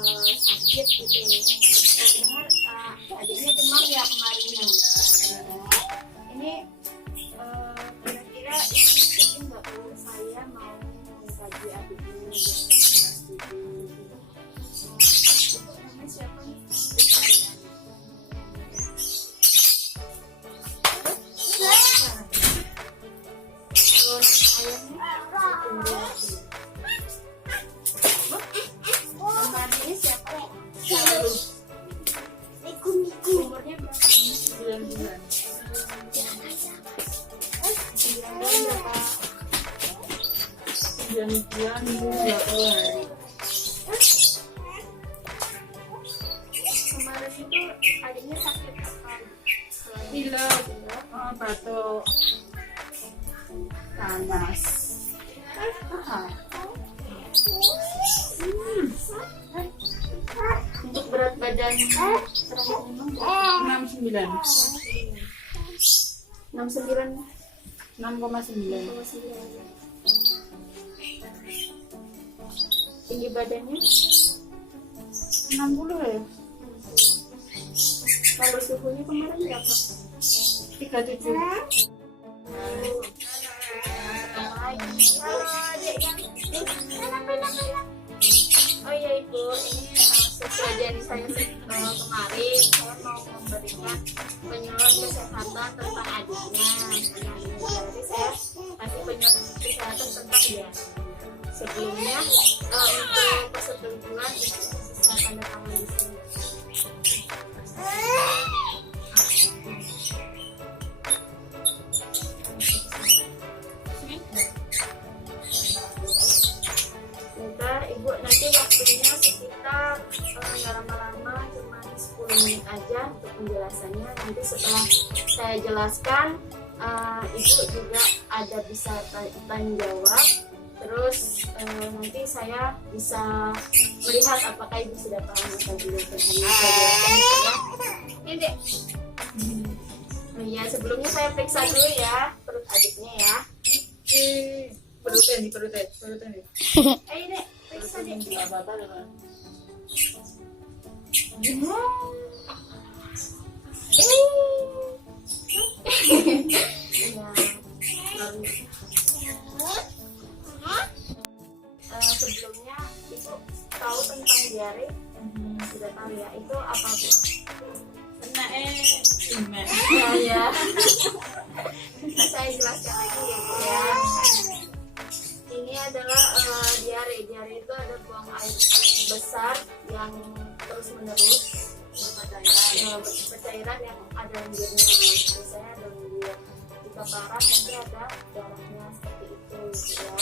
sakit gitu. Dengar adiknya demam ya kemarin ya. Ini kira-kira ini nggak perlu saya mau mengkaji adiknya gitu. Namanya siapa nih? Terus ayamnya sama ini siapa? Umurnya berapa? 9 bulan. 9 bulan 20 hari. Kemarin itu adiknya sakit apa? Pilek, batuk, panas. Untuk berat badan terakhir memang 69. 69,9. 6,9. Tinggi badannya 60 ya? kalau suhunya kemarin berapa? 37. Oh iya Ibu, ini sesuai janji saya kemarin, saya mau memberikan penyuluhan kesehatan tentang adiknya. Jadi saya kasih penyuluhan kesehatan tentang dia. Sebelumnya untuk persetujuan itu bisa tanda tangan di sini. Sebentar Ibu, nanti waktunya sekitar nggak lama-lama, cuma 10 menit aja untuk penjelasannya. Nanti setelah saya jelaskan, Ibu juga ada bisa tanya jawab. Terus nanti saya bisa melihat apakah Ibu sudah paham atau belum tentang ini dek. Oh iya, sebelumnya saya periksa dulu ya perut adiknya ya. Perutnya nih. Ayo dek, periksa dek. Nggak apa-apa lah. Sebelumnya Ibu tahu tentang diare? Sudah tahu ya, itu apa Bu? Kena imen. Ya. Saya jelaskan lagi ya Bu ya. Ini adalah diare. Diare itu ada buang air besar yang terus menerus, bercairan yang ada lendirnya. Biasanya ada lendir. Jika parah nanti ada darahnya seperti itu gitu ya.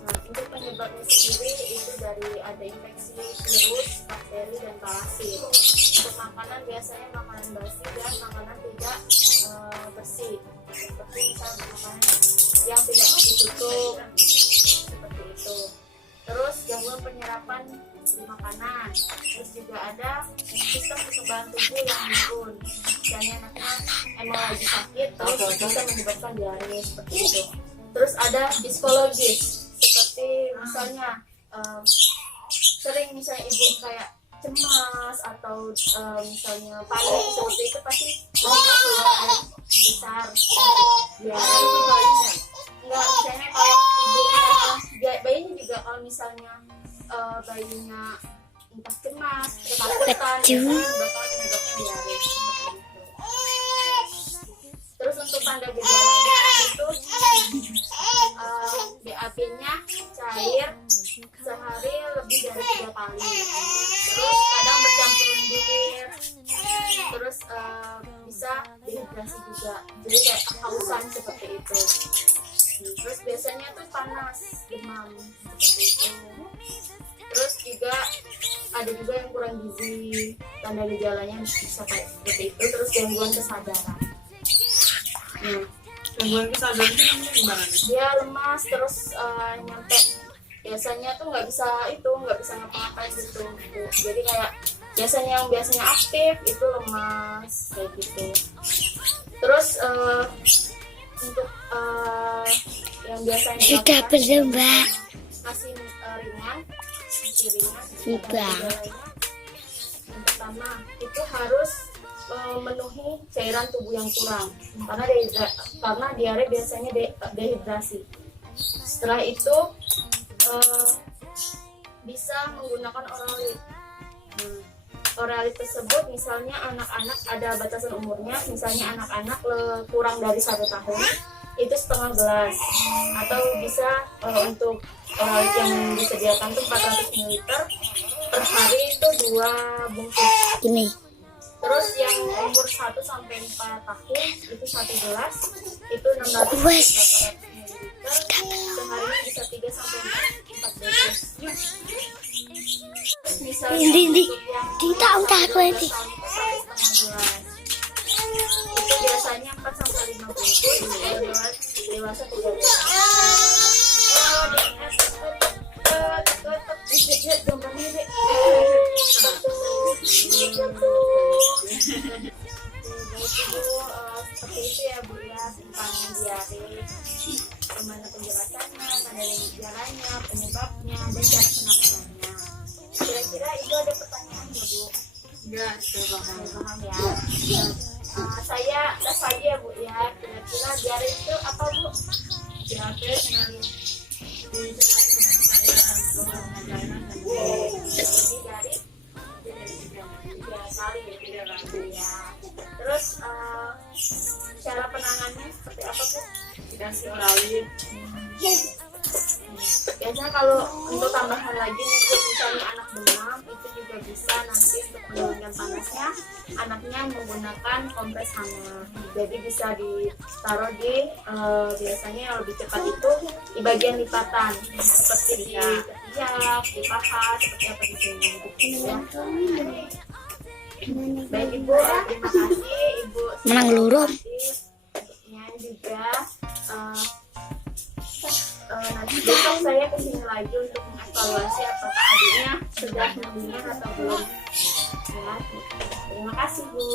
Nah, untuk penyebabnya sendiri itu dari ada infeksi virus, bakteri, dan parasit. Untuk makanan biasanya makanan basi dan makanan tidak bersih, seperti misalnya makanan yang tidak ditutup seperti itu. Terus gangguan penyerapan di makanan. Terus juga ada sistem kekebalan tubuh yang menurun. Misalnya anaknya emang lagi sakit, terus bisa menyebabkan diare seperti itu. Terus ada psikologis, seperti misalnya sering misalnya ibu kayak cemas atau misalnya panik seperti itu, pasti keluar air besar. Diare itu bayinya enggak, misalnya kalau ibunya bayinya juga kalau misalnya bayinya entah cemas, ketakutan, bakal menyebabkan diare seperti itu. Terus untuk tanda gejalanya itu BAB-nya cair sehari lebih dari 3 kali. Terus kadang bercampur lendir. Terus bisa dehidrasi juga. Jadi kayak kehausan seperti itu. Terus biasanya tuh panas, demam seperti itu. Terus juga ada juga yang kurang gizi. Tanda gejalanya bisa kayak seperti itu. Terus gangguan kesadaran. Gangguan kesadaran itu namanya gimana nih? Dia lemas, terus nyampe biasanya tuh nggak bisa ngapa-ngapain gitu. Jadi kayak biasanya aktif itu lemas kayak gitu. Terus untuk yang biasanya sudah belum Mbak? masih ringan cirinya Tiga. yang pertama itu harus memenuhi cairan tubuh yang kurang karena diare biasanya dehidrasi. Setelah itu bisa menggunakan oralit. Oralit tersebut misalnya anak-anak ada batasan umurnya, misalnya anak-anak kurang dari 1 tahun itu setengah gelas, atau bisa untuk oralit yang disediakan tuh 400 ml per hari itu 2 bungkus. Gini. Terus yang umur 1 sampai 4 tahun itu 1 gelas itu 600 Wes. ml, sehari bisa 3 sampai 4 bungkus. Misalnya Di untuk yang di tahu tak aku ini. itu biasanya 4 sampai 5 bungkus, dewasa 3 bungkus. Seperti itu ya Bu ya, tentang diare, bagaimana penjelasannya, tanda gejalanya, penyebabnya, dan cara penanganannya. Kira-kira Ibu ada pertanyaan nggak Bu? Enggak, saya paham. Paham ya? Saya tes aja ya Bu ya, kira-kira diare itu apa Bu? Diare dengan disertai dengan cairan, keluar dengan cairan dan Lebih dari 3 kali ya, 3 kali ya. Terus cara penanganannya seperti apa Bu? dikasih oralit. Biasanya kalau untuk tambahan lagi nih Bu, misalnya anak demam itu juga bisa nanti untuk menurunkan panasnya anaknya menggunakan kompres hangat. Jadi bisa ditaruh di biasanya yang lebih cepat itu di bagian lipatan seperti di ketiak, di paha, seperti apa di sini gitu ya. Baik Ibu, terima kasih Ibu. Menang lurum. Untuknya juga nanti besok saya kesini lagi untuk mengevaluasi apakah adiknya sudah mendingan atau belum. Ya, terima kasih Bu.